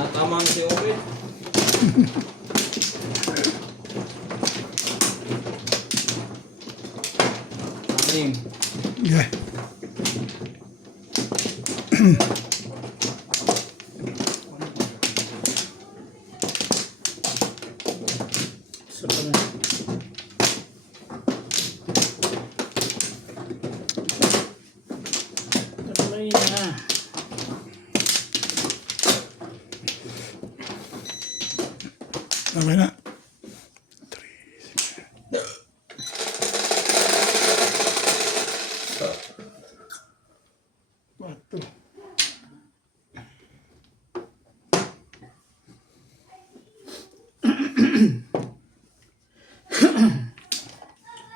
Natama na si Owen. Anim. Yeah. Okay na. Bato.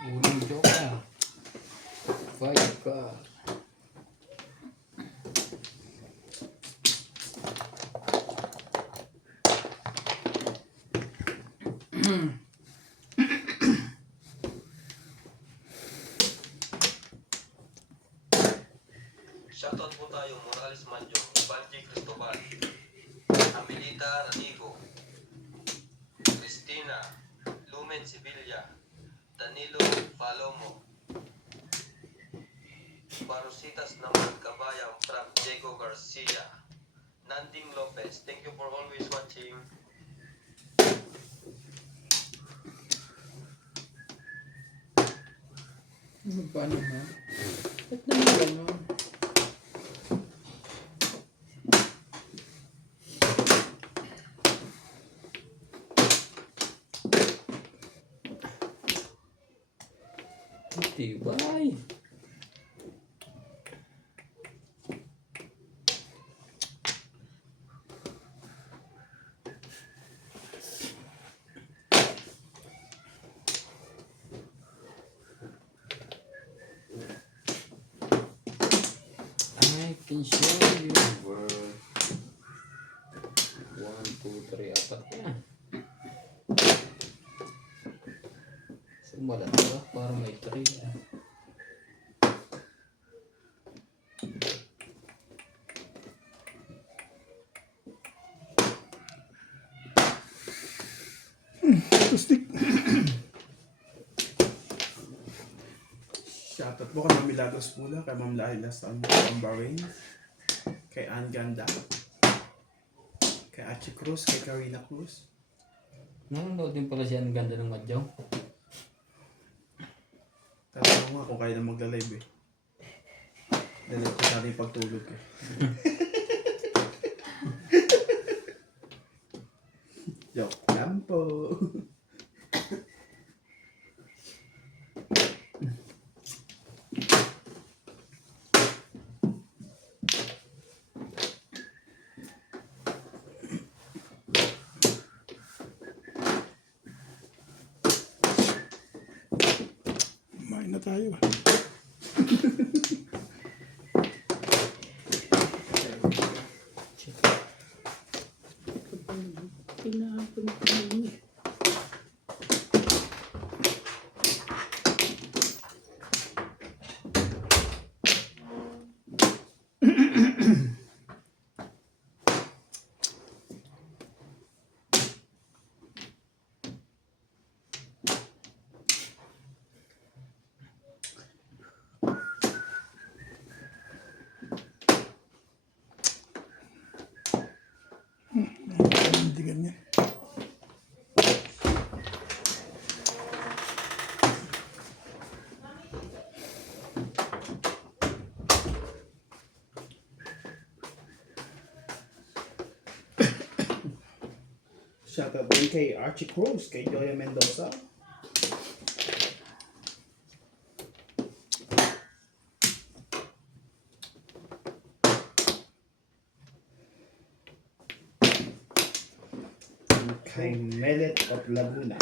Uling joker. Five ka. Shoutout po tayo, Morales Manjo, Banji Cristobal, Amelita Ranigo, Cristina, Lumen Sevilla, Danilo Palomo, Barositas naman Kabayang from Diego Garcia, Nanding Lopez. Thank you for always watching. Paano ha? Ba't naman gano'n? Tibay. I can show you the world. 1, 2, 3, apat na. Sumala ka para may 3. Stick. Shoutout po kay Ma'am Milagros Pula, kay Ma'am Laila from Bahrain, kay Ann Ganda, kay Achi Cruz, kay Karina Cruz. Nanonood din pala siya ang ganda ng madyaw. Tatanong nga kung kaya na magla-live eh. Dahil ko sana yung pagtulog eh. Joke lang po. Kumain na tayo. Hindi ganyan. Shoutout din kay Archie Cruz, kay Joya Mendoza. Kay Melet of Laguna.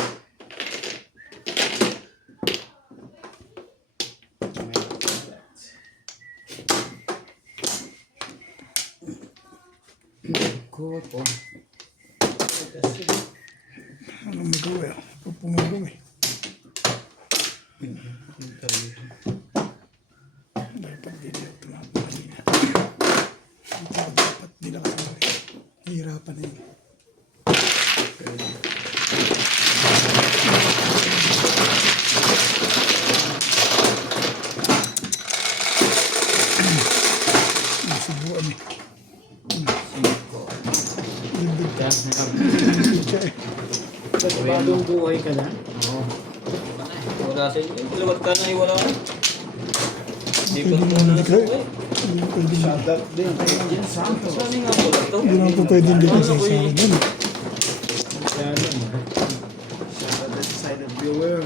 Koto. Ano magawa? Ito pumagawa eh. Dapat din yung tumapakalina. Dapat nila kasi hirap. Happening. Nasubuan eh. Cinco. Lindog ka. Yan, hirap. Siya eh. Bagong buhay ka na. Oo. Wala sa inyo. Luwag ka na, wala ka. Hindi ko Pwede muna naman na di kayo. suko eh. Hindi mo pwede. Shout out din kay Jen Santos. Saan nga pala ito? Hindi naman po pwede hindi kasi sa akin yun. Kaya lang. Shout out din sa silent viewer.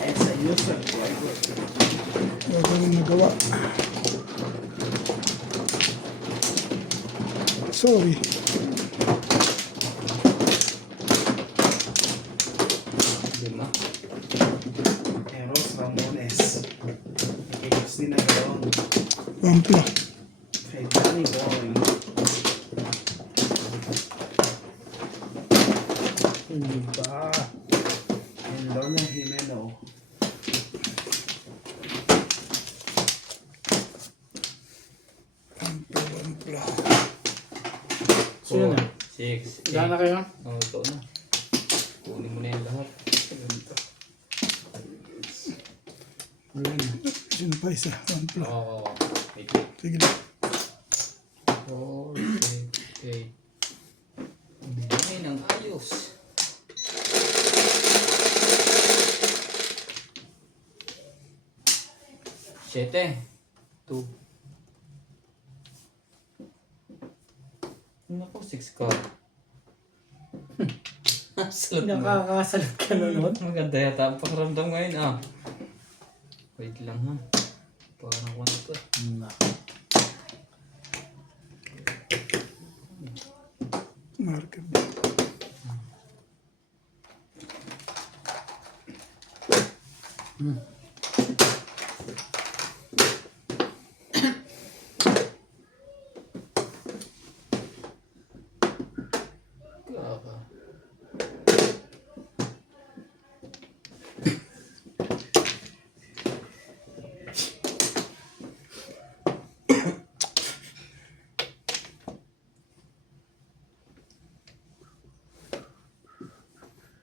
And sa user subscriber. Wala ko nang nagawa. Sorry. Lima. Eros Ramones. Kay Christina Garon. Pampla. Kay Danny Boy. Hindi pa. And Lorna Jimeno. Pampla. Sino na? 6, Wala na kayo? Oo, ito na. Kunin mo na yung lahat. Wala na. Sino pa isa? Pampla. Oo. Wait. Sige lang. 4, 6, 8. Ay, nang ayos. Siyete. 2. Naku, 6 ka. Salot mo. Nakakasalit ka na nun. Maganda yata ang pakiramdam ngayon ah. Wait lang ha. Parang ano to. Marker. Kaka.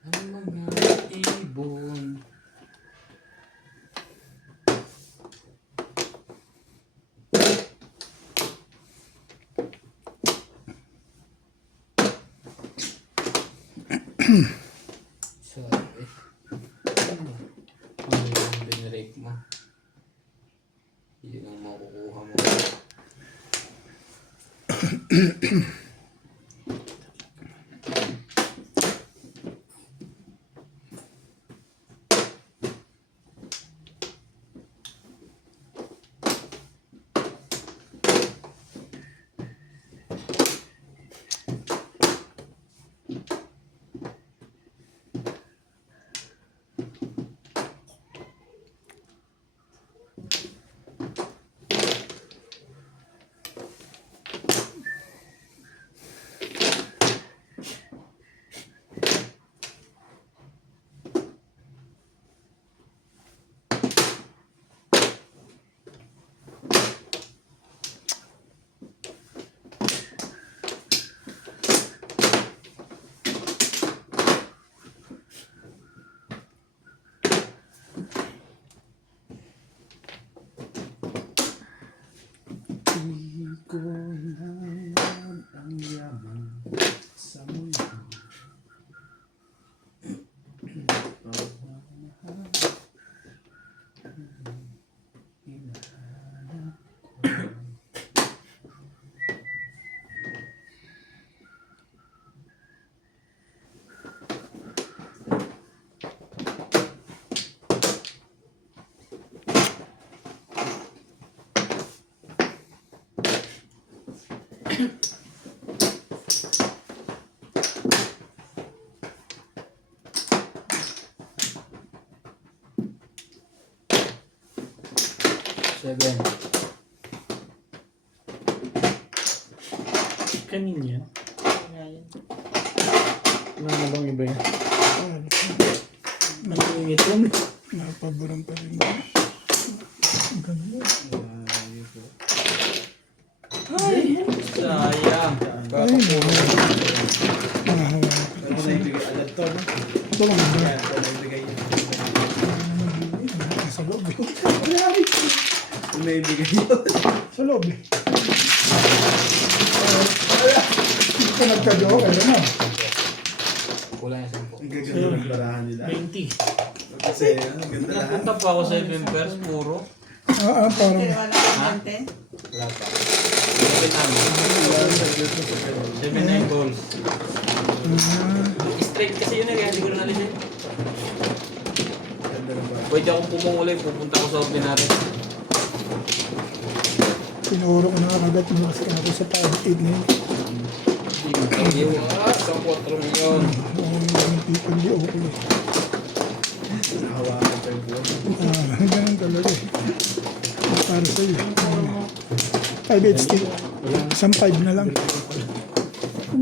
Ang mga ibon. Sabi. Ano yung binirake mo? Yun ang makukuha mo. Di ko nangyan ang yaman sa mundo. Seven. Kanin yan. Mga bang iba yan? Malingit yun. Napaboran pa rin ba? Ang ganda. Sayang. Ay, Mahahawa. Ano na ibigay agad to, no? Ito lang ba? Ayan, ito na ibigay niya. Sa loob eh. Ano na ibigay niya? Sa loob eh. Ito nagka-joke, ano na? Kulang yung 10. Ang gaganda ng barahan nila. 20. Kasi, ang ganda lahat. Napunta pa ako sa Eventers, puro. Parang Wala kang bente? Wala pa. Lapit namin. 7-9 goals. Straight kasi yun eh, kaya hindi ko na alisin. Ganda ng barahan. Pwede akong pumungulay, pupunta ako sa ordinary. tinuro ko na agad malakas ka ako sa 5-8 na yun. Sa 4 milyon. People di okay. Hawakan pa yung buwan. Ganun talaga eh. Para sa'yo. 5-8 stick. Isang 5 na lang.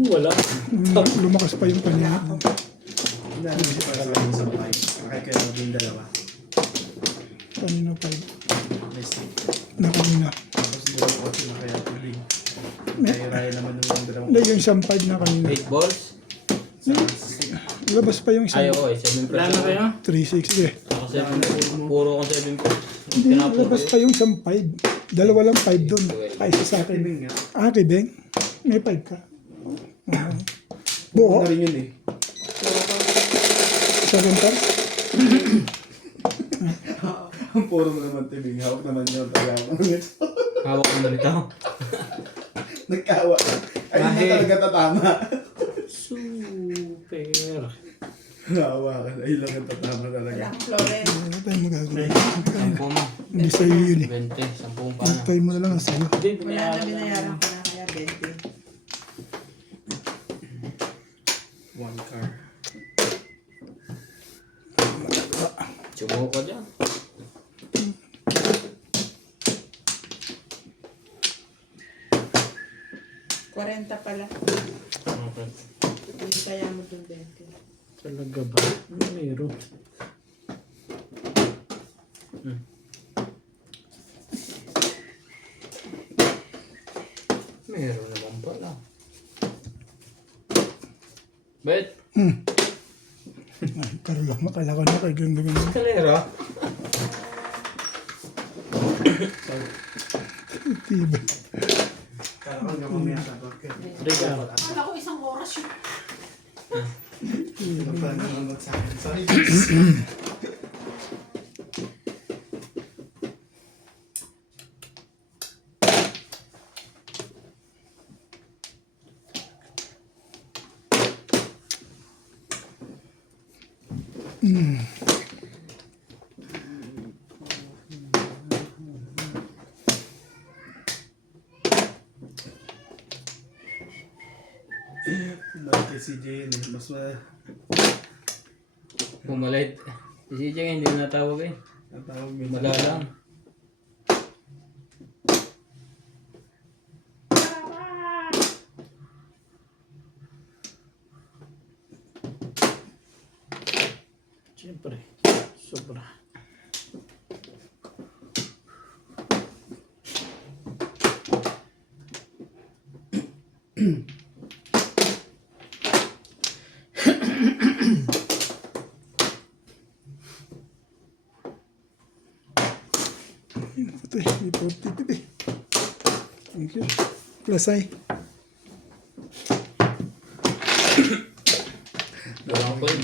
Wala. Lumakas pa yung paningin. Hindi namin siya para lang isang pipe. Kaya kaya maging dalawa. Kanina 5. May stick. Na kanina. Tapos hindi ko kotse na kaya tubig. Kaya raya naman ng dalawang Hindi, yung isang 5 na kanina. 8 balls? stick. Labas pa yung Ay, isang oo eh. 7 Wala na kayo? 3-6. Eh. Ako 7. Puro akong 7 po. Hindi, labas pa yung isang 5. Dalawa lang 5 doon. Ay, isa sa akin. Tibing nga. Ah, kay Beng? May 5 ka. Buo? Na rin yun eh. 7 cards? Ang puro mo naman tibing. Hawak naman yun. Hawak ko na rito. Nagkawa. Ay, hindi Kahit- talaga tatama. Super. Hawakan. Ay, lang ang tatama Wala talaga. kang Florence. Ano tayo magagawa? 10 mo. Hindi sa'yo yun eh. 20. 10 pa na. Antay mo na lang ang sa'yo. Hindi, Wala na binayaran ko na kaya 20. One car. Sumo ka dyan. Kwarenta pala. Okay. Hindi kaya mo dun 20. Talaga ba? Ano meron? Meron naman pala. Bet? Ay, Karla, makala ko na kay ganda-ganda. Kalera? Tiba. Kala ko nga mamaya sagot ka. Teka. Wala ko isang oras yun. Ano pa nanonood sa akin? Sorry. Bakit si Jane eh? Mas Pumalit. Si CJ hindi na natawag eh. natawag minsan. Magalang. Siyempre. Sobra. Ito eh, report tipid eh. Thank you. Plus ay. Walang ko yun.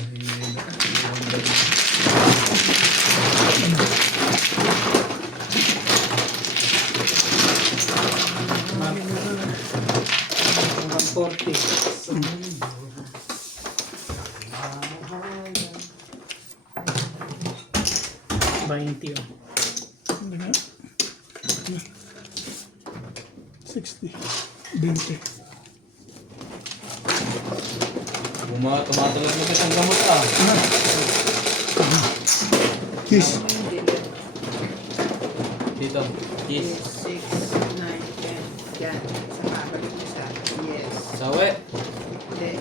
$20 oh. Ano nga? 60. 20. Tumatalag na kitang gamot ah. Kiss. Dito. Cheese. 6, 9, 10. Yan. Sa babalik mo sa yes. Sawi. Hindi.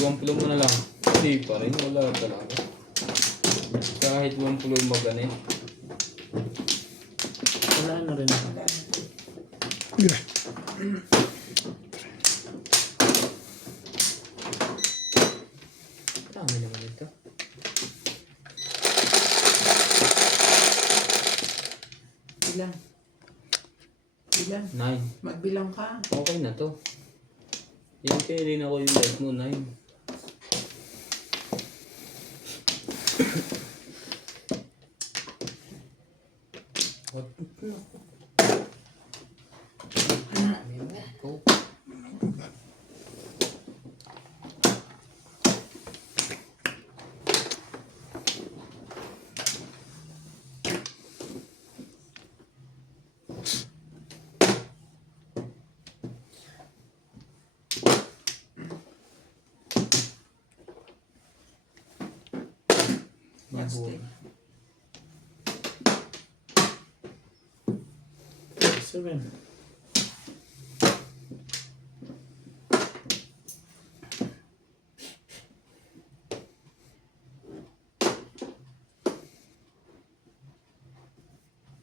iwan pulo mo na lang. Hindi pa rin, wala talaga. Kahit iwan pulo yung magani. Wala na rin. Wala na. Sige. Dami naman ito. Bilang. Bilang. 9. Magbilang ka. Okay na to. Yan kaya rin ako yung light mo, 9. Go. Basta. 7.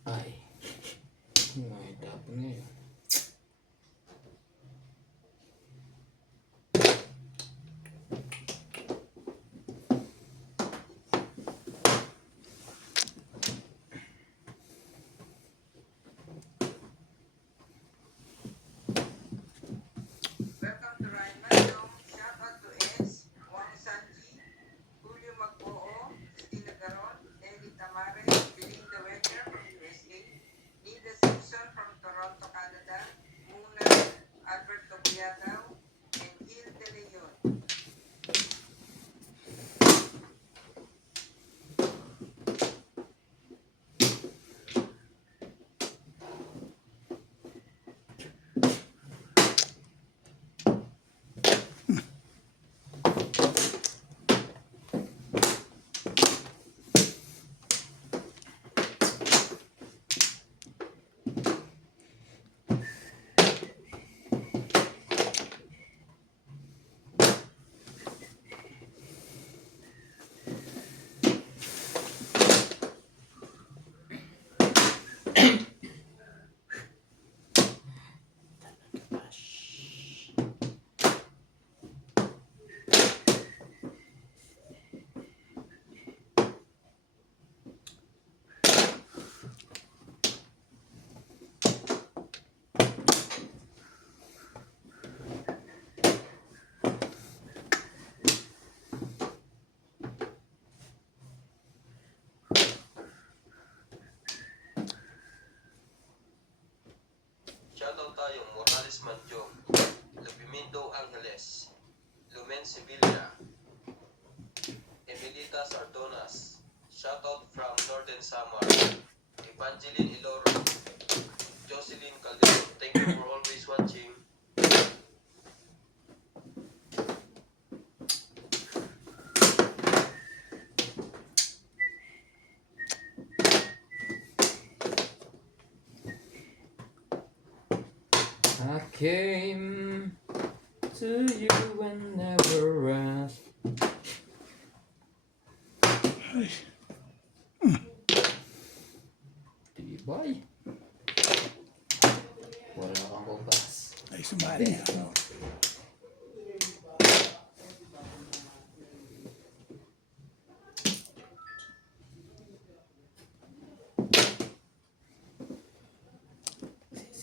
Ay. Ay, tapon na yun. Welcome to Ryan Mandong. Shout out to Eds, Juan Sanji, Julio Magpoo, Christina Garon, Nelly Tamares, Belinda Wecker from USA, Nida Simpson from Toronto, Canada, Muna, Alberto Buyatao, and Gil De Leon. Shoutout tayo Morales Manjong, Lupimindo Angeles, Lumen Sevilla, Emilita Sardonas. Shoutout from Northern Samar, Evangeline Iloro, Jocelyn Calderon. Thank you for always watching. I came to you and never asked. Tibay. Wala kang kubas. Ay, sumali.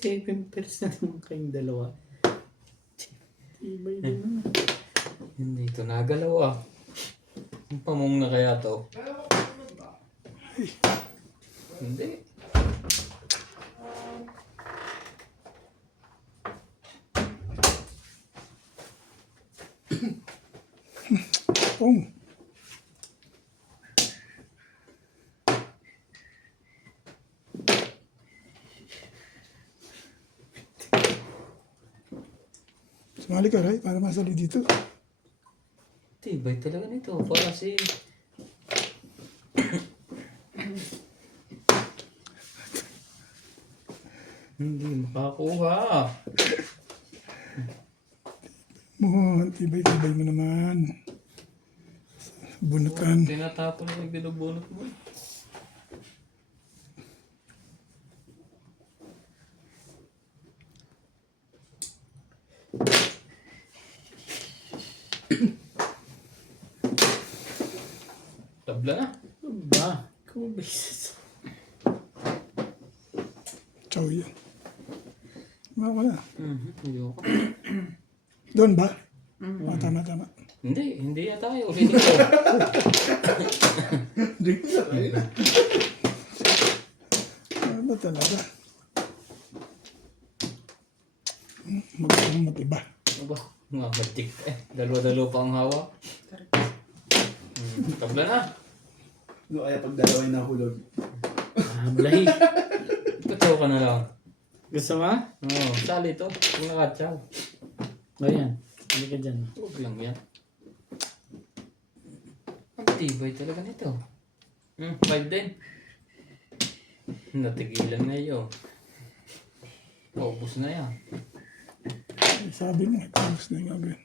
Seven percent naman kayong dalawa. Ibay din naman. Hindi ito nagalaw ah. Ang pamong na kaya to? Hindi. Pong. Sumali ka, Ray, para masali dito. Tibay talaga nito. Para si... Hindi makakuha. Tibay-tibay mo naman. Bunutan. Tinatapon na yung binubunot mo. Tabla na. Ba? Kung beses. Chow yun. Wala. Ayoko. Doon ba? Tama. Hindi na tayo. Ulitin ko. Ano ba talaga? Magkakang matiba. Ano ba? Nga, matik. Dalawa-dalawa pa ang hawa. Tabla na. No, kaya pag dalaway nahulog. Blay. Ipataw ka na lang. Gusto mo? Oo, sali to. Kung nakatsaw. O yan. Hindi ka dyan. Huwag lang yan. Ang tibay talaga nito. 5 din. Natigilan na yun. Paubos na yan. Sabi mo, tapos na yung agad.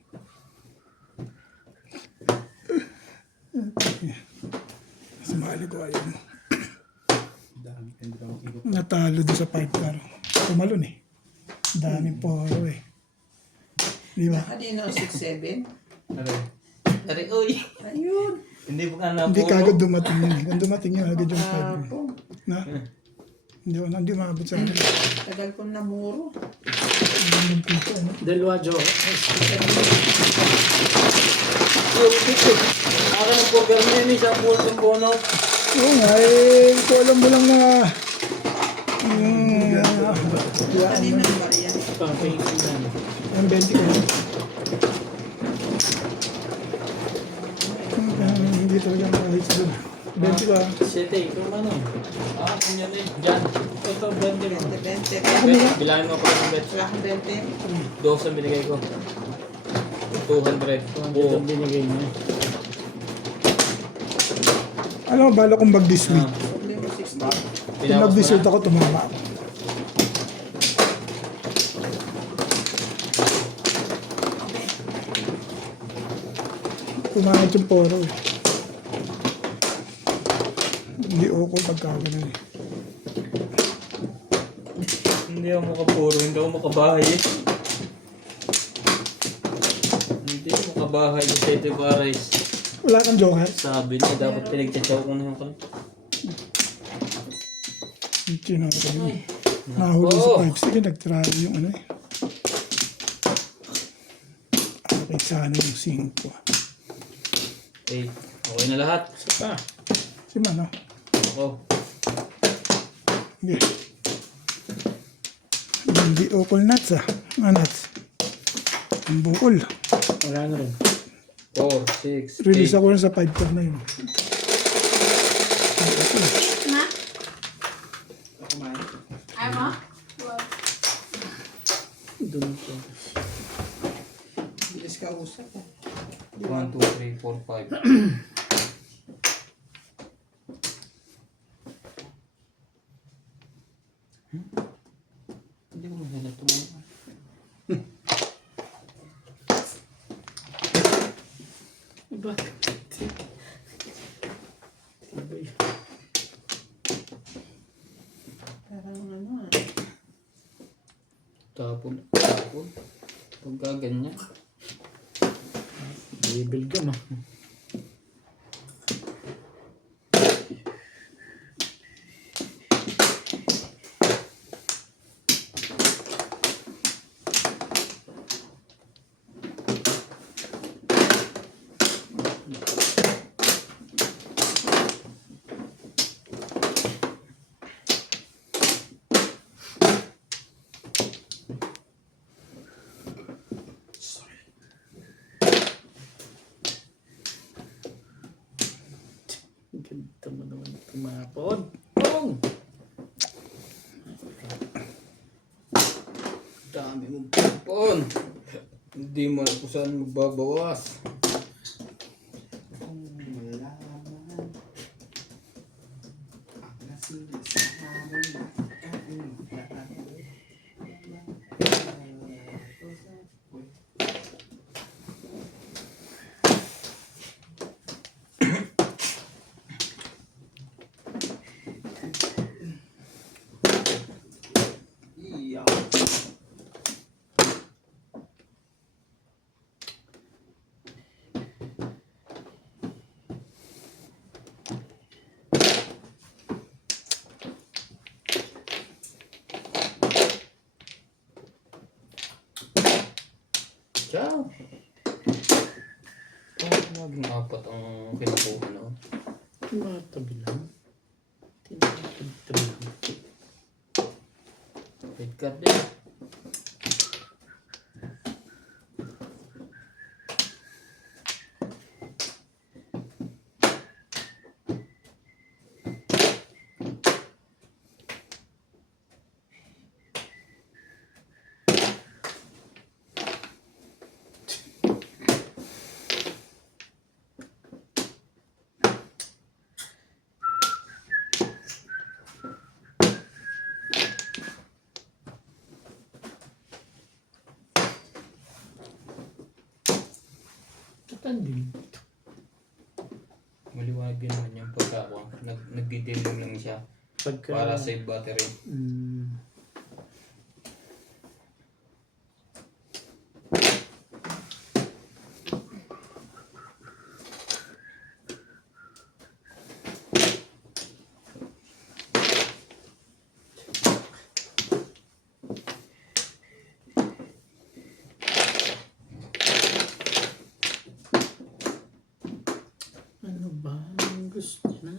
Sumali ko ayaw mo. Dami kang dalawang ikot. Natalo doon sa 5 karo. Tumalon eh. Daming poro eh. Di ba? Kanino 6-7? Tari, uy! Ayun. Hindi pa ka na Hindi po. kagad dumating yun eh. Kung dumating yun, agad yung 5 eh. Ako. Na? Hindi umabot sa akin. Tagal kong namuro. Yung pito, ano? Dalawa, Joe. Ako ng program niya ni isang pultong bonus. Oo nga eh. Ito alam mo lang na... Kanino ba yan? Papingin na. Ang 20 ko. Hindi talaga makahit sa doon. 20 ko ah. Sete, ikaw ano? Kanya din. Diyan. Ito, 20 mo. 20. Bilangin mo ako ng bet. Wala akong 20. 2 ang binigay ko. 200. Ito ang binigay niya. Alam mo, bala kong mag this week. Problema 60. Kung nag-dessert ako, tumama ako. Pumangat yung poro eh. Hindi ako pagkaganan eh. Hindi ako makapuro, hindi ako makabahay eh. Hindi ako makabahay sa Sete Paris. Wala kang joker? Sabi niya, dapat pinagtsatsaw ko na yung kan. Sino ako yun? Nahuli sa 5. Sige, nag-try yung ano eh. Okay, sana yung 5. Okay na lahat. Isa pa. Si Mano. Ako. Hindi. Hindi okol nuts ah. Mga nuts. Ang bukol. Wala na rin. 4, 6, Release 8. ako na sa 5 tab na yun. Doon ko. Bilis ka usap eh. 1, 2, 3, 4, 5. Hindi ko maganda ito. Iba. Tibay. Parang ano ah. Tapon. Pagka ganyan. Label ka ma. Ganda mo naman tumapon. Pong! Dami mong pagpon. Hindi mo alam kung saan magbabawas. Ciao! Laging apat ang kinukuha na. Tumatabi lang. Tinatabi lang. Red card din. Tatandin. Maliwanag din naman yung pagkakuha. Nagdidilim lang siya Pagka... para save battery. Ano ba ang gusto na?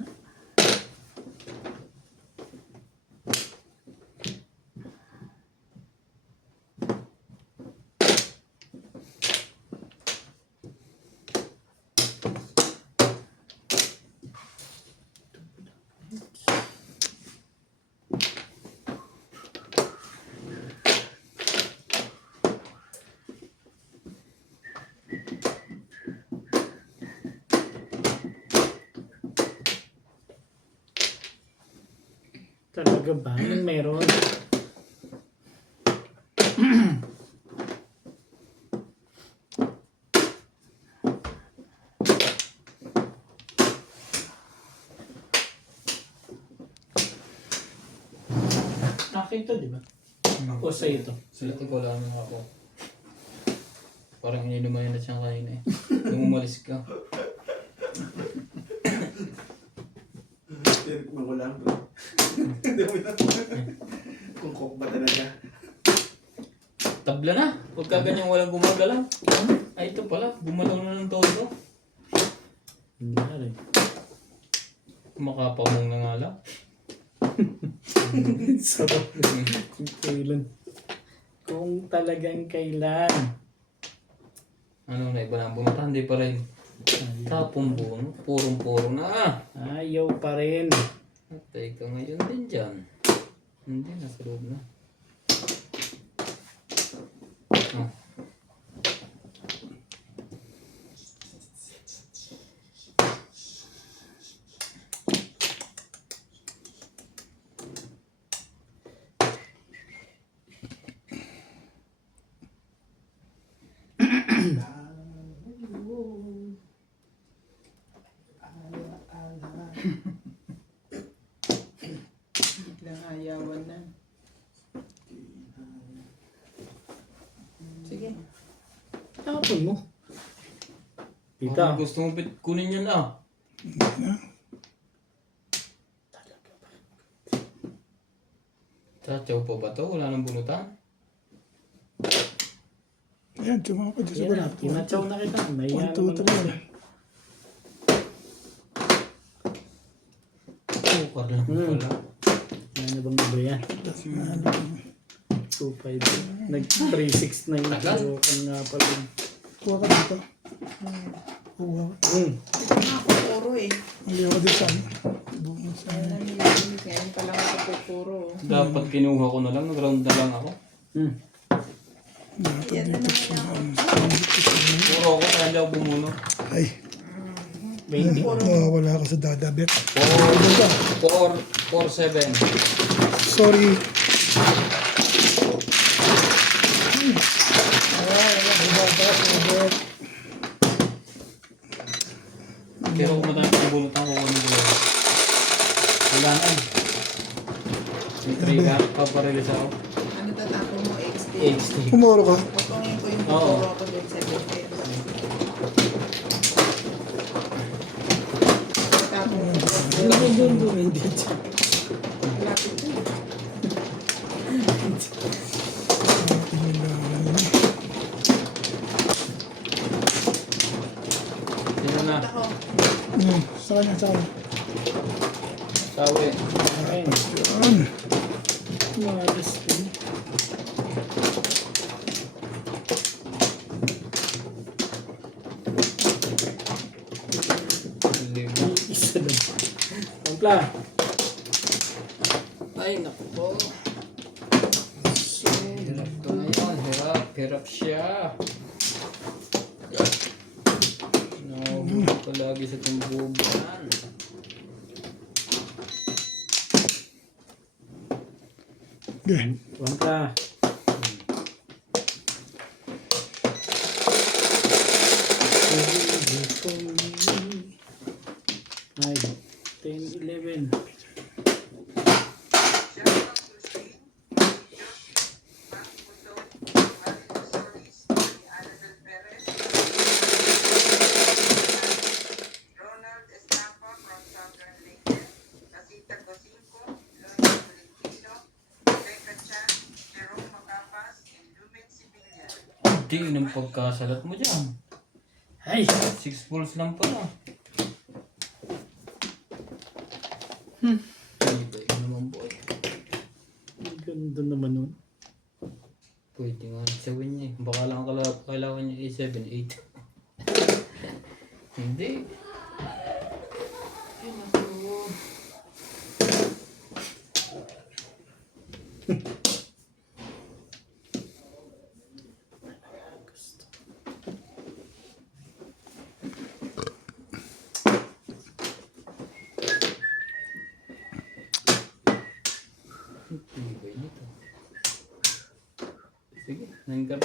Talaga ba? Anong meron? Akin to, di ba? O sa'yo to? Sila ko lang ako. Parang ininumayan na siyang kanina eh. Nung umalis ka. Magulang. Kung coke ba talaga? Tabla na. Pagka ganyan walang gumagalaw. Ay ito pala. Gumalaw na ng todo. Nangyari. Makapamong na nga lang. Sarap. Kung kailan. Kung talagang kailan. Ano na iba na ang bunutan. Hindi pa rin. Tapong buno. Purong-puro na. Ayaw pa rin. Teka ngayon din dyan. Hindi. Nasa loob na. Oh. Biglang ayawan na. Sige. Tapon mo. Kung Tita. gusto mo kunin yan ah. Tatsaw pa ba to? Wala nang bunutan? Ayan, tumama dyan sa Yan na. gulap. Tinatsaw na kita. Nahiya 1, 2, naman 3. ako. Tukar lang pala. Yan na bang iba yan? 2.5. Nag-3.6 na yung Tagal. turukan nga pala. Kuha ka dito. Kuha ka. Ako puro eh. Hindi ako dito sa ano. Buong sa Kaya lang yun. Kaya pala ako puro. Dapat kinuha ko na lang. Nag-round na lang ako. dapat Yan na dito naman sa ako. ano. Puro ako kaya hindi ako bumuno. Ay, 20. mawawala ako sa dadabit. 4-7. Sorry. Pero kung matapos ang bunutan ko, ano ko yun? Wala na eh. May trigger pa pa-release ako. Ano tatapon mo? XD. XT. Kumuro ka. Putungin ko yung Oo. puro ako doon sa BTS. Tatapon ko. Hindi dito. Lapit na. muna. Sa kanya, sa kanya. Sawi. Ayun. Yan. Malas din. Lima. Isa lang. Pampla. Ay, naku po. Hirap to ngayon. Hirap. Hirap siya. Nabubuo ko lagi sa tumbuban. Okay. Pampla. Ay, 10, 11. Shout out to Shane, Josh, Mark Puson, Marino Solis, Annabel Perez, Ronald Estapa from Southern Leyte, Casita Gosinco, Lola Tolentino, Rebecca Chan, Jerome Macapas, and Lumen Sibilian. Hindi ng pagkasalat mo dyan. Ay! 6 balls lang pala. Ibay ka naman boy. Ang ganda naman nun. Pwede nga sawin niya eh. Baka lang kailangan niya 7, 8. Hindi. Ay, naku. Ibay nito. Sige, nanggar.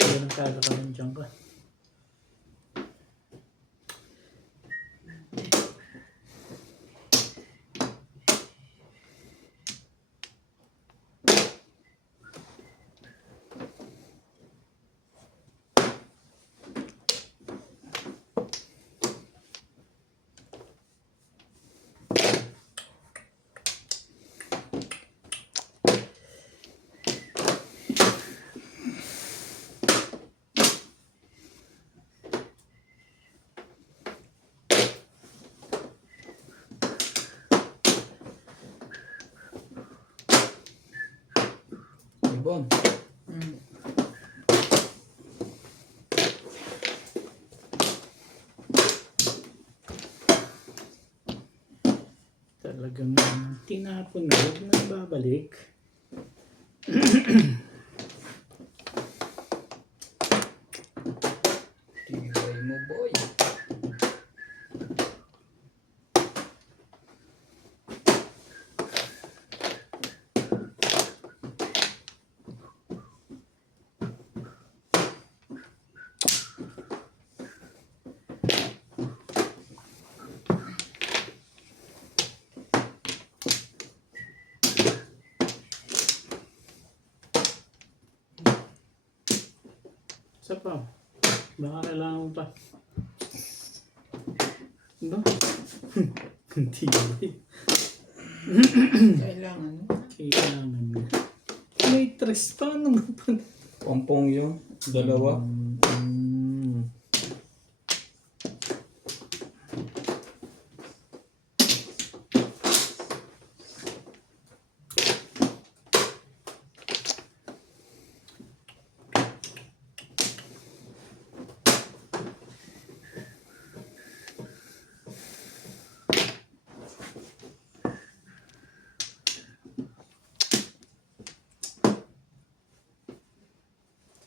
Kaya nang kagakaman dyan ka. Ibon. Talagang tinapon na, huwag na babalik. Ibay mo boy. Isa pa. Baka kailangan mo pa. Ba? Hindi. Kailangan. Kailangan mo. May tres pa. Ano nga pa? Pompong yung dalawa.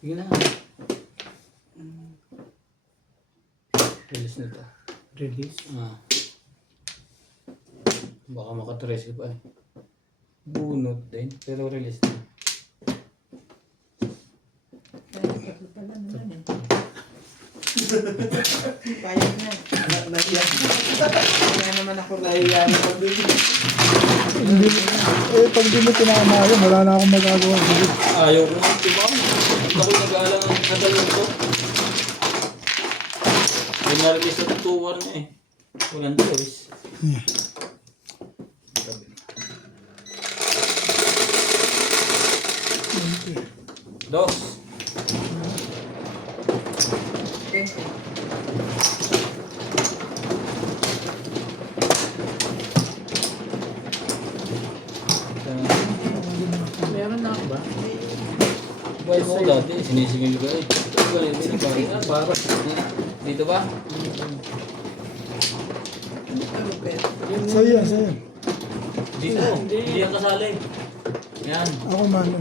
Sige na. Release na to. Release. Baka makatrace ka pa eh. Bunot din, pero release na. Bayad na. Kaya naman ako Nahiya mo pa dun. Hindi, pag di mo tinamayan, wala na akong magagawa. Sige. Ayaw ko nga, diba? Ako nag-aalang ang kadalong ko. May narinig sa tutuwar niya eh. Walang choice. Yeah. Dos. 20. Meron na ako ba? Buhay mo ko dati, sinisingil ko eh. Hindi na bakit na, para. Dito ba? Sa'yo, sa'yo. Dito. Hindi yan kasali. Yan. Ako mano.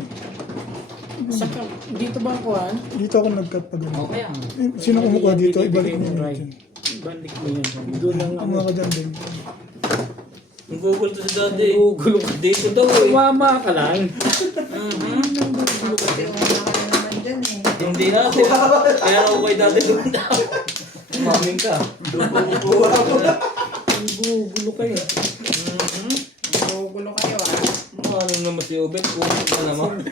Saka, dito ba ako ha? Dito ako nag-cut pa ganun. Okay yan. Sino kumukuha dito? Ibalik mo Right. yun. Balik mo yan. Doon lang ako. Kumuha ka dyan din. Ang Google to sa dati. Gugulo ka. Dito daw eh. Tumama ka lang. Pati una ka na naman dyan eh. Hindi na. Kaya ako kay dati doon daw. Maming ka. Gugulo kayo. Gugulo kayo ah. Ano naman si Obet? Kung ano naman.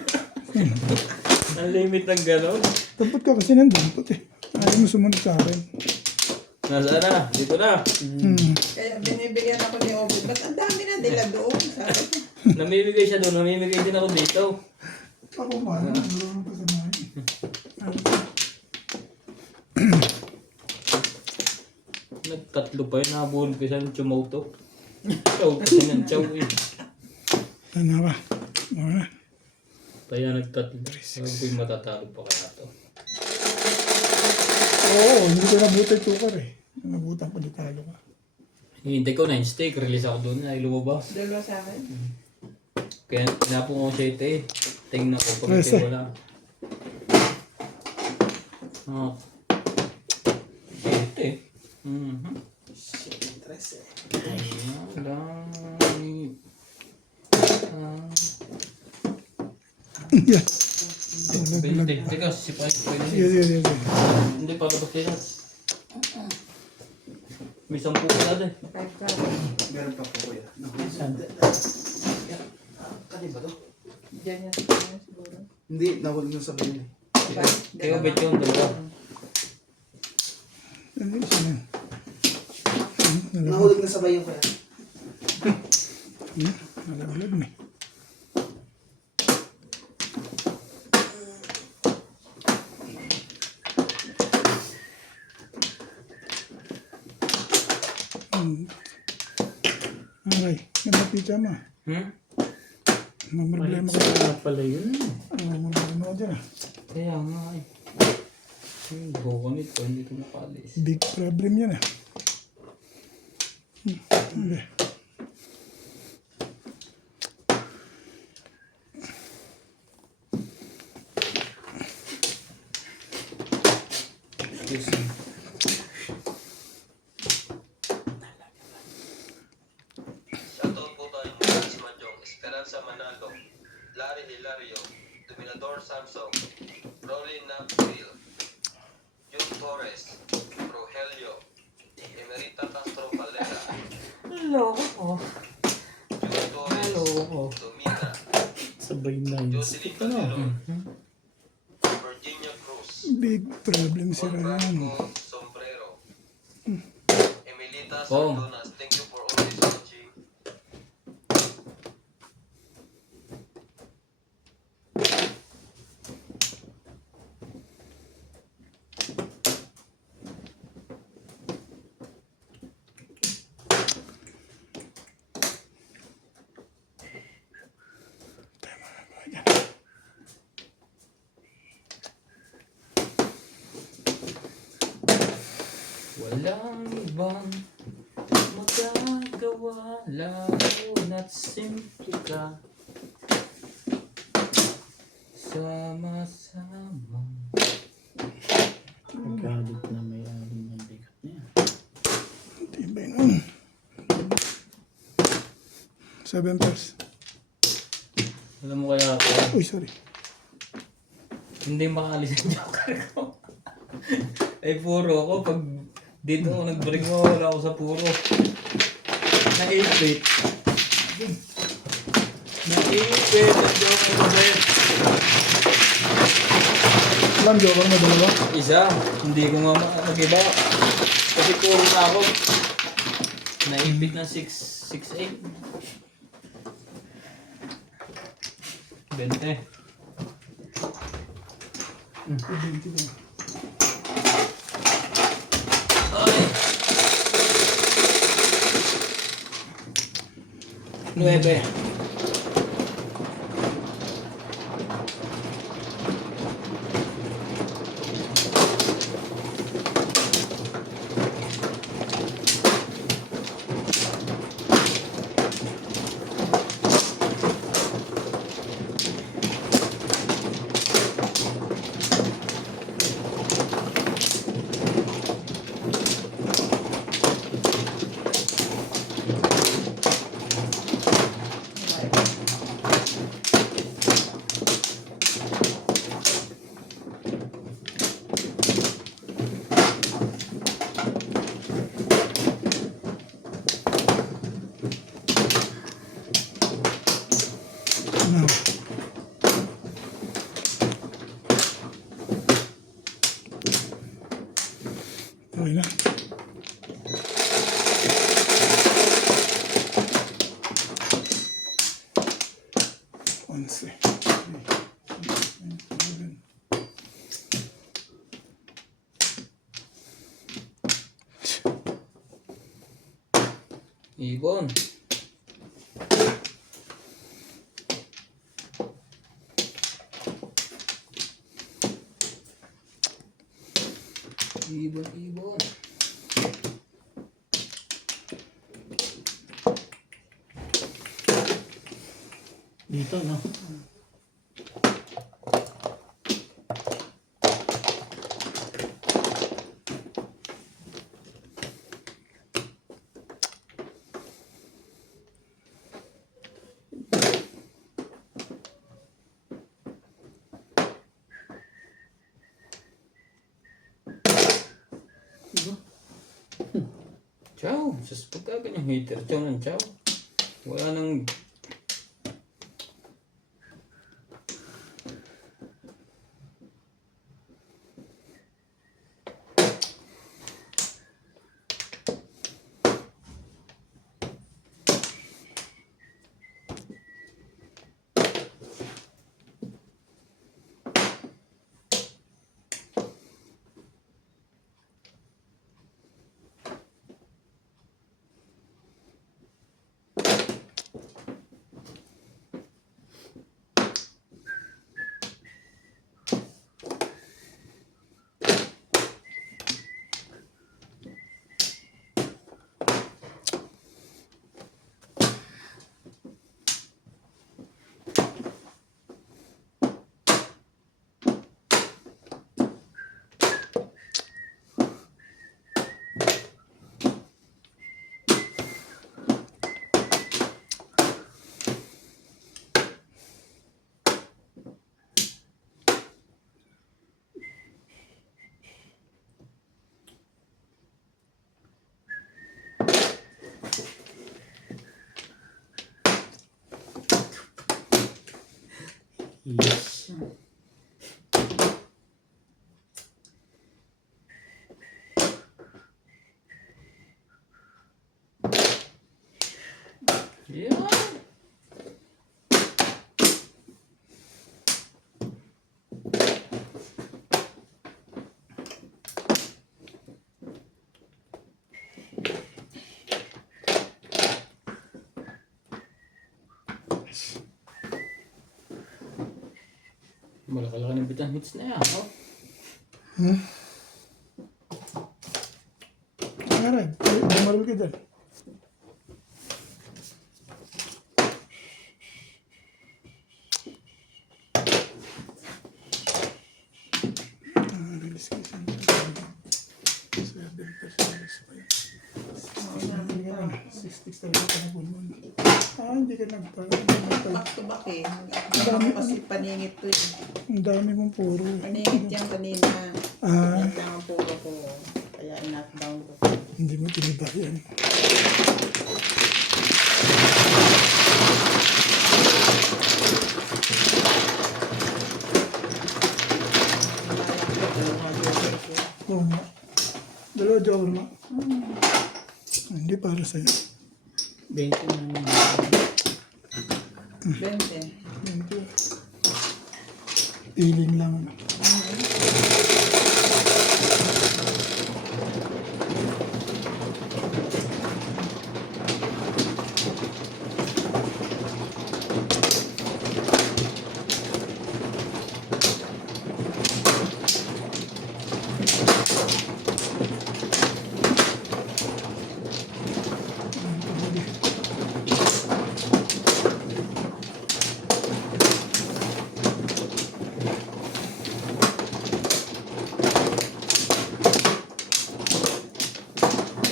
Ang limit ng gano'n. Dapat ka kasi nandun. Puti. Ayaw mo sumunod sa akin. Nasaan na? Dito na. Kaya binibigyan ako ni Obed. Ba't ang dami na nila doon? Sabi ko. Namimigay siya doon. Namimigay din ako dito. Ako mano. Marunong pa sa mga. Nagtatlo pa yun. Nakabuhon ko siya ng Chumoto. Chow kasi ng chow eh. Ano ka? Wala. Kaya nagtatlo. Sabi ko yung matatalo pa kaya to. Oo, hindi ko nabuta yung tukar eh. Nabutan ko di talo ka. Hihintay ko 9 steak. Release ako doon na ilubabas. Dalawa sa akin. Kaya pinapong ko siya ito eh. Tingnan ko pag Prese. wala. Oh. Ito eh. Ayan lang. Yeah. Teka, sipay. Sige, sige, sige. Hindi, palabas kayo. May 10 ka natin. 5 ka. Meron pa po kuya. Kanin ba to? Diyan yan sa kanya siguro. Hindi, nahuli nyo sa bayan eh. Kaya bet yung dalawa. Ano yun siya na? Nahuli na sa bayan kuya. Nalaglag na eh. Okay, nagpapitsa mo. May problema ko. Kaya pala yun. May problema ko dyan ah. Kaya nga eh. Yung buko nito, hindi ko makalis. Big problem yan ah. Okay. Excuse me. Shoutout po tayo mula sa Madyong, Esperanza Manalo, Larry Hilario, Dominador Samsung, Rolly Napville, Jun Torres, Rogelio, Emerita Castro Valera, Hello ko. Jun Torres, Domina, Sabay na yun. Jocelyn Calderon, Virginia Cruz, Big problem sila yan. Franco Sombrero, Emilita Oh. Sardonas. Thank you for always watching. Walang ibang magagawa, lalo na't simple ka. Sama-sama. Nagkalit na may aling ng bigat niya. Tibay nun. 7 pairs. Alam mo kaya ako, Uy, sorry. hindi makaalis ang joker ko. Ay, puro ako. Pag dito ako nag-bring mo, wala ako sa puro. Naipit. Naipit. Ang joke ko ba yun? Ilang joker mo, dalawa? Isa. Hindi ko nga mag-iba. Kasi puro na ako. Naipit na 6'8". 20. Ay! 9. Ano? Okay na. Once. Ibon. Ibon. Dito, no? Chow. Sus, pagka ganyang hater, chow ng chow. Wala nang... Yes. Yeah. Malaki-laki ng bitang hits na yan, oh. Alright, bumaril ka dyan. Release ka siya. 7% pa yan. Hindi ka na. 66 talaga ka na bulmon. Hindi ka nagpa. Back to back eh. Ano kasi paningit to eh. Ang dami mong puro. Paningit yan kanina. Ah, Yan lang ang puro ko. Kaya in-knockdown ko. hindi mo tinibayan. Oo nga. Dalawa joker mo. Hindi para sa'yo. 20 na. 20. Feeling lang.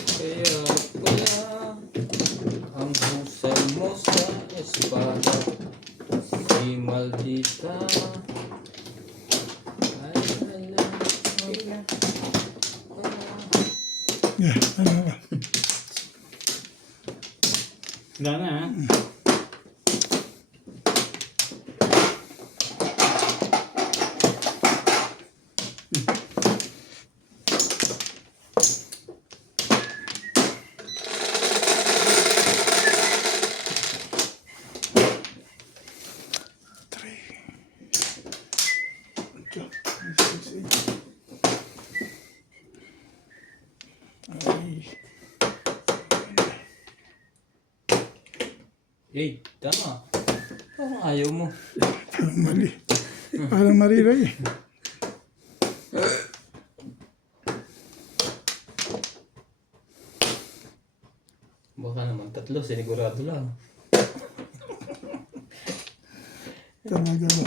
Kaya pala ang husay mo sa espada, si maldita. Ay, alam. Yeah, ano ba? Wala na ha. Ay, Eh, tama. Parang ayaw mo. parang mali. Parang mariray eh. Baka naman tatlo, sinigurado lang. Talaga ba?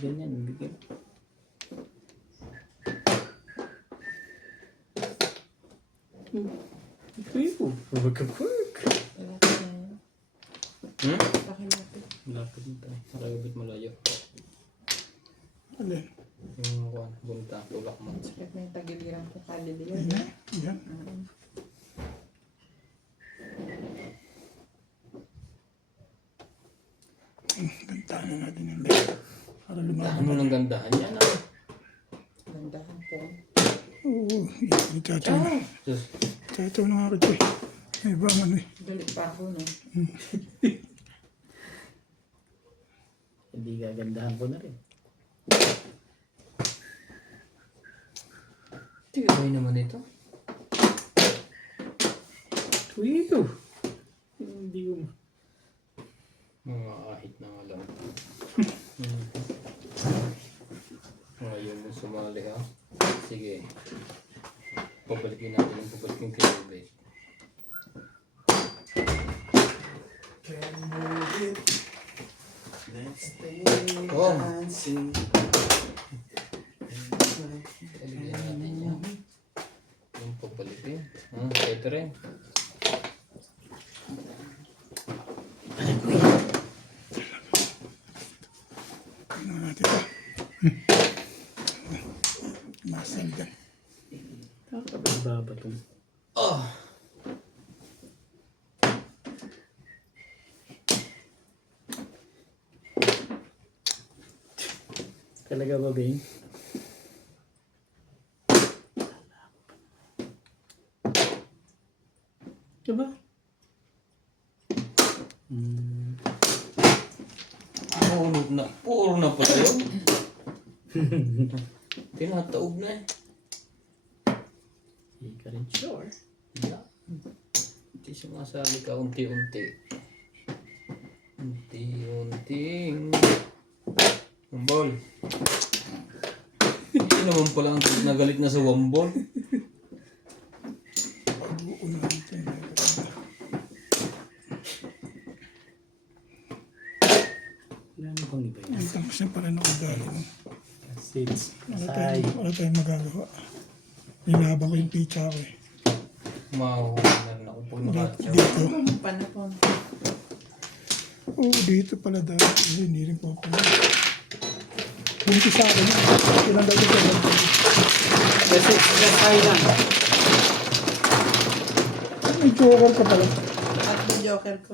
Ganyan, bigyan. Ito Work. Hmm? Pakilapit. Lapit nito. Nakayabit malayo. Alin? Yung bunta, tulak mo. Sakit na yung tagiliran ko kalili Yan yun. na. Yan. Gantahan na natin yung leg. Para lumaban. Ano nang gandahan yan? Ah? Gandahan po. Oo, yung chachaw na. Diyos. Chachaw na nga kita eh. May bangan eh. Galit pa ako no. Hindi gagandahan ko na rin. Tigabay naman ito. Tuyo! Hindi ko Mga ahit na nga lang. Ngayon mo sumali ha. Sige. Pabalikin natin yung pabalikin kay Rubik. Can move it. Let's stay Oh. dancing. Pabalikin natin yan. Yung pabalikin. Ito rin. Tingnan natin ito. Masal dyan. Baba itong. Oh! Talaga ba, Bing? Diba? Puro na pala yun. Tinataob na eh. Hindi ka rin sure. Yeah. Hindi sumasali ka unti-unti. Unti-unting. Ang ball. naman pala ang nagalit na sa Wambol. Pag-uuna natin. Ano bang iba yun? Ang tamas na pala ng ugali mo. Six. Wala tayong magagawa. Nilabang ko yung pizza ko eh. Mahuhuli na rin ako pag nakatsaw. Dito. Panapon. Oo, dito pala dahil. Hindi rin po ako. Bunti sa akin. Ilang daw ito. Kasi tayo lang. May joker ka pala. At yung joker ko.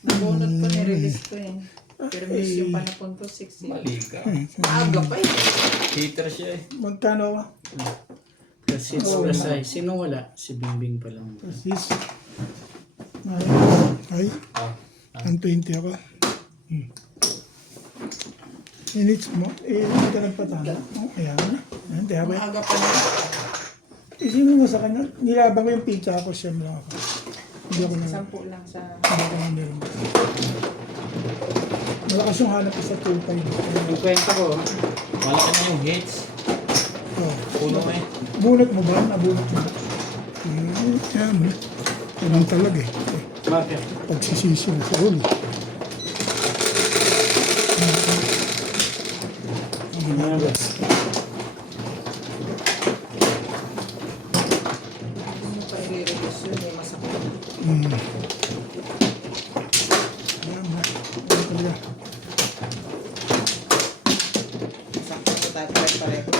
Nabunot ko, nirelease ko eh. Pero miss yung panapon ko, 6 Mali ka. Maaga pa eh. Hater siya eh. Magkano ka? Kasi plus ay. Sino wala? Si Bingbing pa lang. Sis. Ay, Ah. ang 20 ako. Minutes mo. Hindi ka nagpatala. Ayan. Ayan, di ba? Maaga pa na. Isipin mo sa kanya, nilabang ko yung pizza ako, siyam lang ako. Hindi ako na, 10 lang sa... hindi ako na meron. Malakas yung hanap ko sa 2.5. Yung kwenta ko, Malaki na yung hits. Oh. Puno eh. Bunot mo ba? Nabunot mo ba? Yan. Yan talaga eh. bakit? Pagsisisi mo sa ulo. Yung pa i-release yun, may masakit. Yan. Yan talaga. Masakit ko tayo pare-pareho.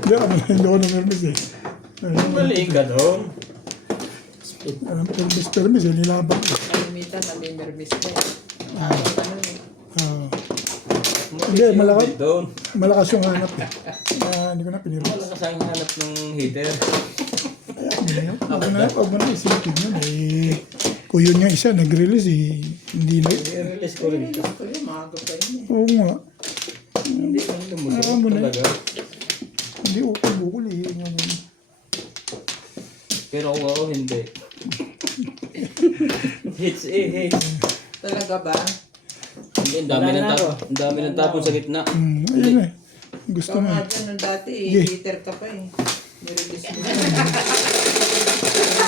Hindi ako na-nervous eh. Mali ka doon. Permis eh, nilabang ko. Kalimitan, nami-nervous ka eh. Ano eh. Ah, Mali Hindi, siya malaki. doon. malakas yung hanap eh. Hindi ko na pinirmas. Malakas ang hanap ng hater. Huwag mo na isipin yun eh. Kung yun yung isa, nag-release eh. Hindi na. I-release ko rin ito. Release ko yun, maaga pa yun eh. Oo nga. Hindi ko lumusot mo na. talaga. Hindi ukol-bukol eh. Yun yung ganun. Pero ako hindi. Hits eh, hits. Talaga ba? Hindi, ang dami ng tapon. Ang dami ng tapon sa gitna. Ayun eh. Gusto Ikaw na. nga dyan nung dati eh, Yeah. hater ka pa eh. Nirelease mo.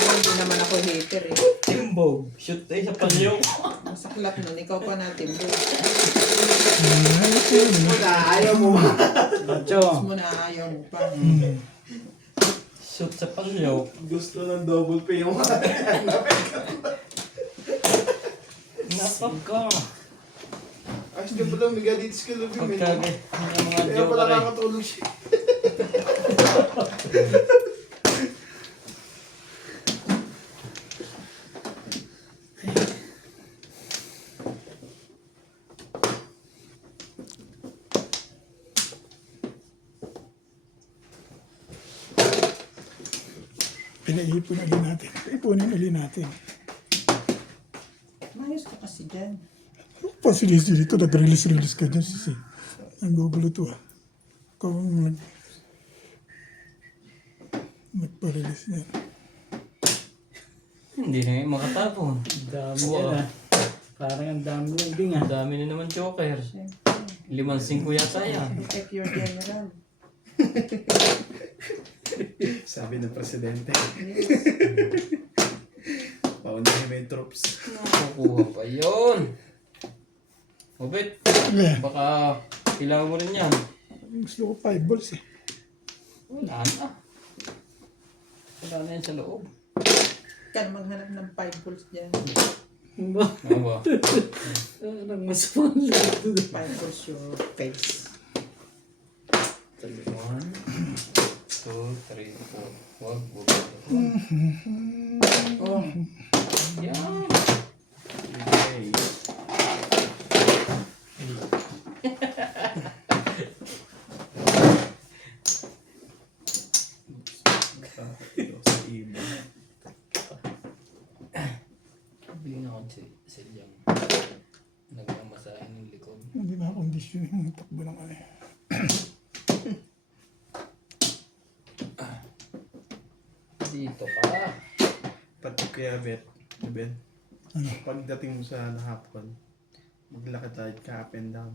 Hindi naman ako hater eh. Timbo. Shoot tayo sa palyo. Masaklap nun, ikaw pa natin bro. Ayaw mo ba? Macho. Gusto mo na ayaw mo pa. Shoot sa palyo. Gusto ng double pay yung Napaka. Ay, hindi pala may gadgets ka lang yung Pagkagay. Ang mga Kaya pala joker eh. nakakatulog siya. Pinaipon ulit natin. Ipunin ulit natin. Mayos ka kasi dyan. Pasilis dito, nag-release ka dyan. Sisi. Ang gugulo to ah. Kung nagpa-release yan. Hindi na ngayon makatapon. Dami Wow. yan ah. Parang ang dami ng ding ah. Ang dami na naman joker. 5-5 yata yan. Protect your general. Sabi ng presidente. Yes. Paunahin mo yung troops. Nakukuha pa yun. Obet, Yeah. baka kailangan mo rin yan. Gusto ko 5 balls eh. Wala na. Wala na yan sa loob. Kan maghanap ng 5 balls dyan. Ba? Ano ba? Parang masamang loob doon. 5 balls your face. 1, 2, 3, 4. Wag, wag. Oh, Yan. Okay. Ito sa iba. Bili na ako sa selyang. Nagmamasahin ng likod. Hindi na kondisyon yung takbo ng ano eh. Dito pa. Pati kaya bet. Pagdating mo sa hapon, maglakad tayo ka up and down.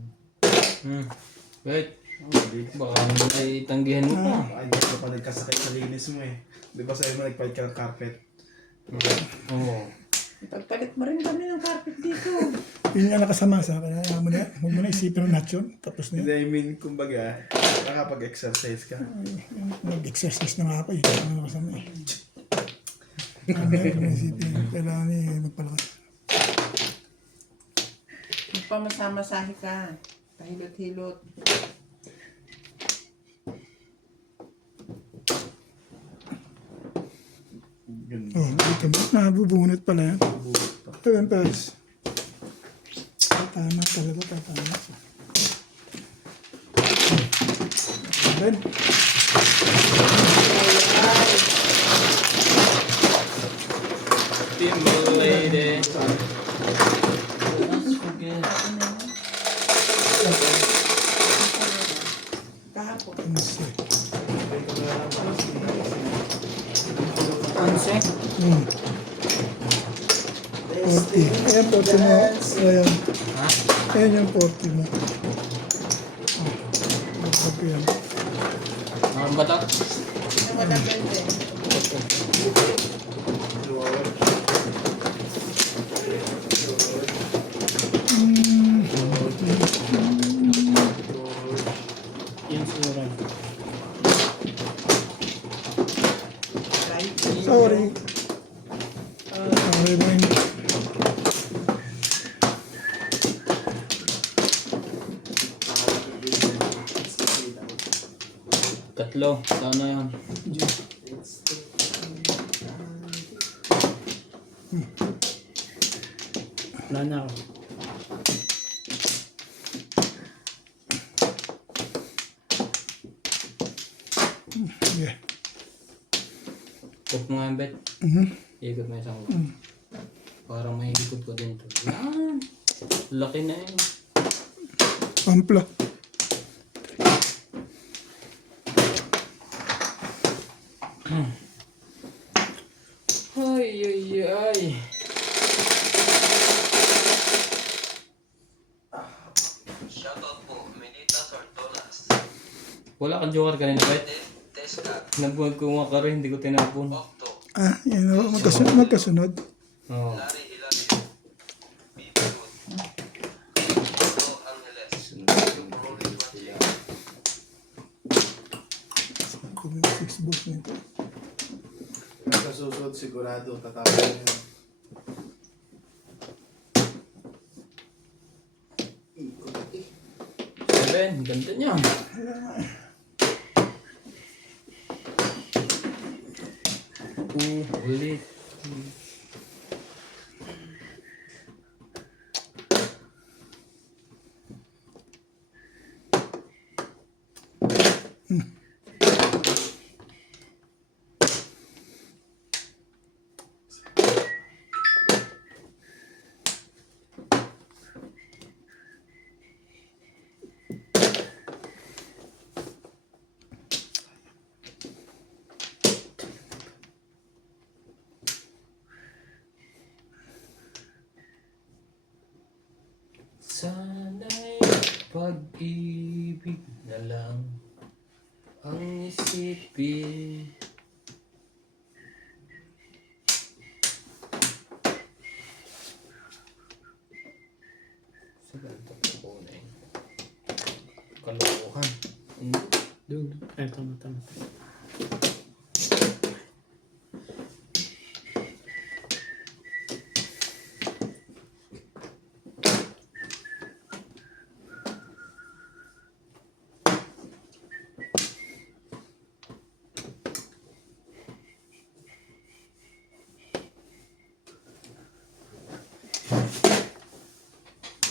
Wait. Baka ay tanggihan mo pa. Ay, hindi ka pa nagkasakit sa linis mo eh. Di ba sa'yo mo nagpalit ka ng carpet? Oo. Ipagpalit mo rin kami ng carpet dito. Yun nga nakasama sa akin. Kaya mo na, huwag mo na isipin ng nacho. Tapos na Hindi, yan. I mean, kumbaga, nakapag-exercise ka. Nag-exercise na nga ako eh. Ano nakasama eh. Ano yung isipin? Kailangan eh, magpalakas. Magpamasahe ka. Pahilot-hilot. Ganun. Oh, dito mo. Nabubunot pala yan. Ayun, Pez. Tama talaga, tatama. Ben, Timber lady. Forget. Kahapon. ano siya? Panse? 40. Ayan, 40 mo. Ayan. Ha? Ayan yung 40 mo. Magpapag yan. Mga bata? Sino wala pwede? Yan siguro. Right? Sorry. Sorry, Boy. Tatlo. Sana yun. Wala na ako. Yeah. Cook mo nga yung bet. Ikot mo isang parang may ikot ko din to. Yan. Laki na yun. Pampla. Ay, ay, ay. Shoutout po, Melita Sortonas. Wala kang joker kanina, bet. Teska, Nagbuwag ko nga ka rin, hindi ko tinapon. Octo, Ah, yun o. Magkasunod. Magkasunod. Oo. Larry Hilario, Bibi Wood, Otto Angeles, Rolly Guanchia, 6 balls na ito. Sa susunod, sigurado, tatapos na yun. Seven, ganda niya. Ulit. Sana'y pag-ibig na lang ang isipin. Sa ganito ko na yun. Kalokohan. Doon. Ay, tama.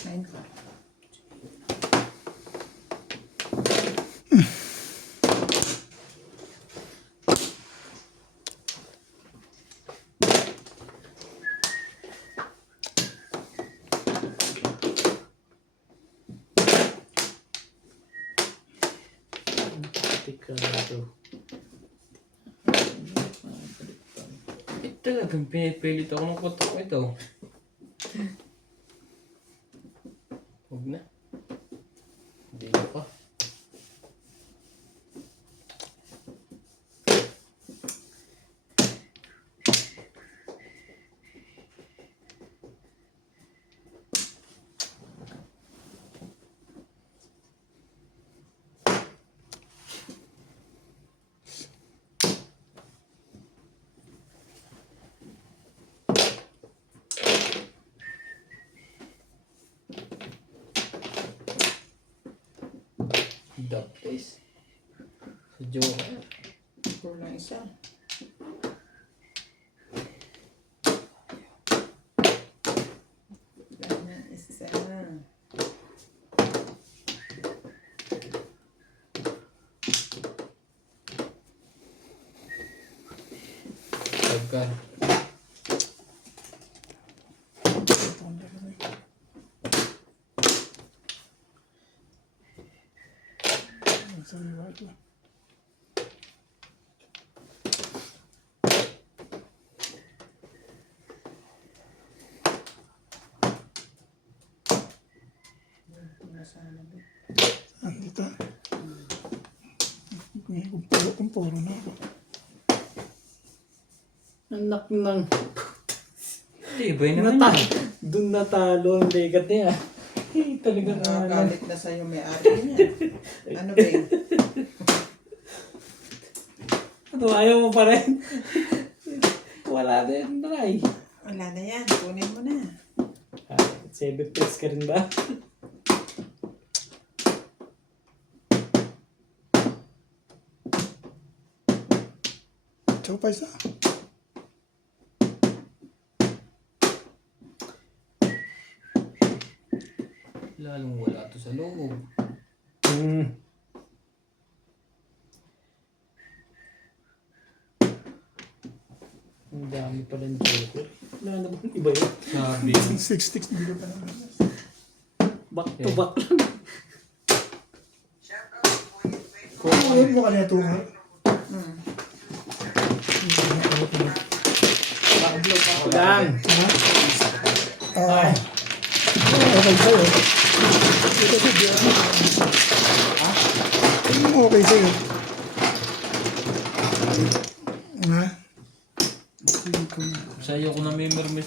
Kain ka. Tika ito. Talagang pinipilit ako ng kotok ito. Huwag na. Hindi na pa. The place. Sa Joker. Score lang isa. Wala na, isa. Pagka. Sorry, right lang. Andito. Kumpuro na ako. Anak ng... Ibay naman yan. Doon natalo ang legat niya. Talagang Nakakalit na sa'yo may-ari niya. Ano ba yun? Ano, ayaw mo pa rin? Wala din, try. Wala na yan. Kunin mo na. 7 pets ka rin ba? Tsaka pa isa. Lalong wala to sa loob. Ang dami pa ng Joker. Wala naman iba yun. Sabi. 6 sticks, hindi ko pa naman. Back to back lang. Shout out to Boy Wait. Kukunin mo kanina ito, ha? Lang. Ah. Okay sa'yo. Okay sa'yo. Ha? Sa'yo ko na may mermis.